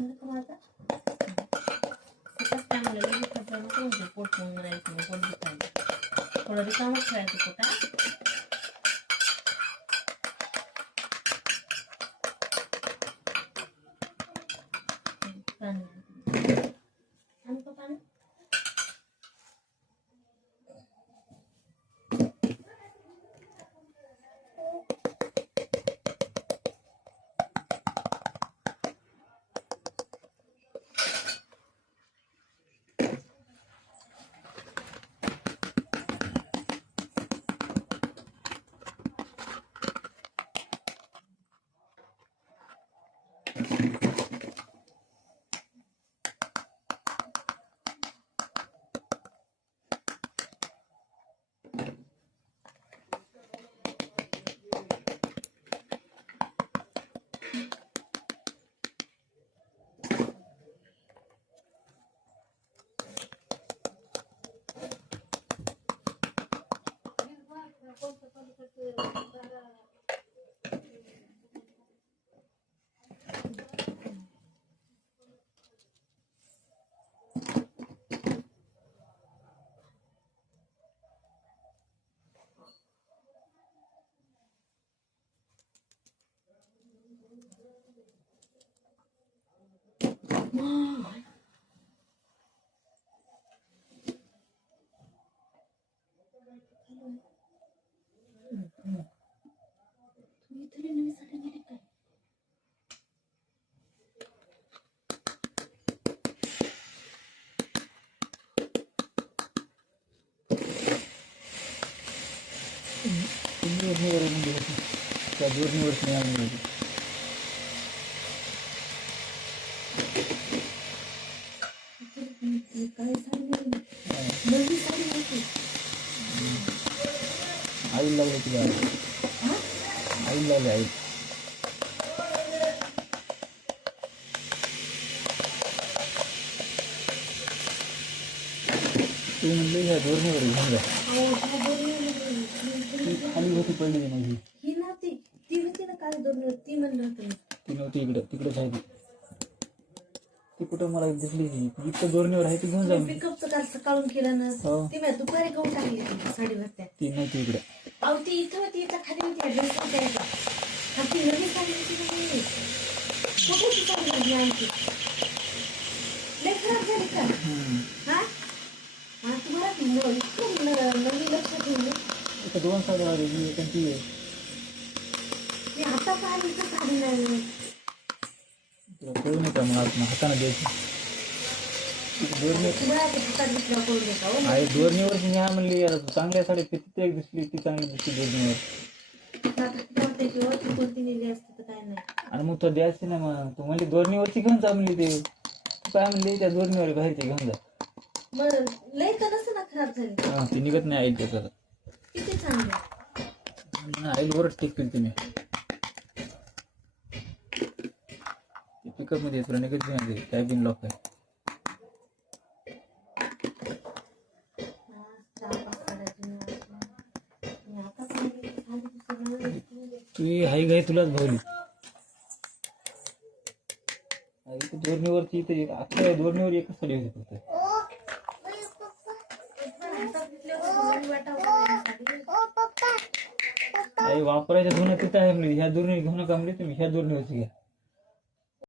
माझा चांगलं लगेच खपलं पोट म्हणून राहायचं पोट दुखायला थोडं रिकामच खेळायचं पोटा आई लागले तुला आई लागले आई तू म्हणले ह्या दोरण्यावर घेऊन जा खाली होती पडली माझी ही नव्हती ती होती ना काल दोन ती म्हणलं होतं ती नव्हती तिकडेच आहे ती कुठं मला दिसली इतकं दोरण्यावर आहे ती घेऊन जा पिकअपचं काल सकाळून केलं ना ती मी दुपारी खाऊन टाकली साडीवर त्या ती नव्हती इकडे अहो ती इथं होती इथं खाली होती ड्रेस होत्या ती नवीन साडी होती कुठे ती साडी होती आमची लय खराब झाली का हा हा तुम्हाला नवीन लक्षात येईल इथं 2 साड्या आली कोणती मी आता पाहिली तर साडी नाही तुला कळू नका मग आपण हाताने द्यायची दोरण्यावर न्या म्हणली चांगल्या साडी ती एक दिसली ती चांगली दिसली दोरण्यावर आणि मग तो द्यायची ना मग तू म्हणली दोरण्यावरची घेऊन जा म्हणली ते तू काय म्हणली त्या दोरण्यावर बाहेरची घेऊन जा ती निघत नाही आई त्याचा किती चांगलं आईल वरच टेकतील तुम्ही पिकअप मध्ये तुला निघत नाही कॅबिन लॉक आहे तू हाई गाई तुलाच भावली दोरण्यावरची इथे अख्ख्या दोरण्यावर एकच साडी होती फक्त आई वापरायच्या धुणं तिथं आहे म्हणजे ह्या दोरणी घेऊ नका म्हणजे तुम्ही ह्या दोरण्यावरची घ्या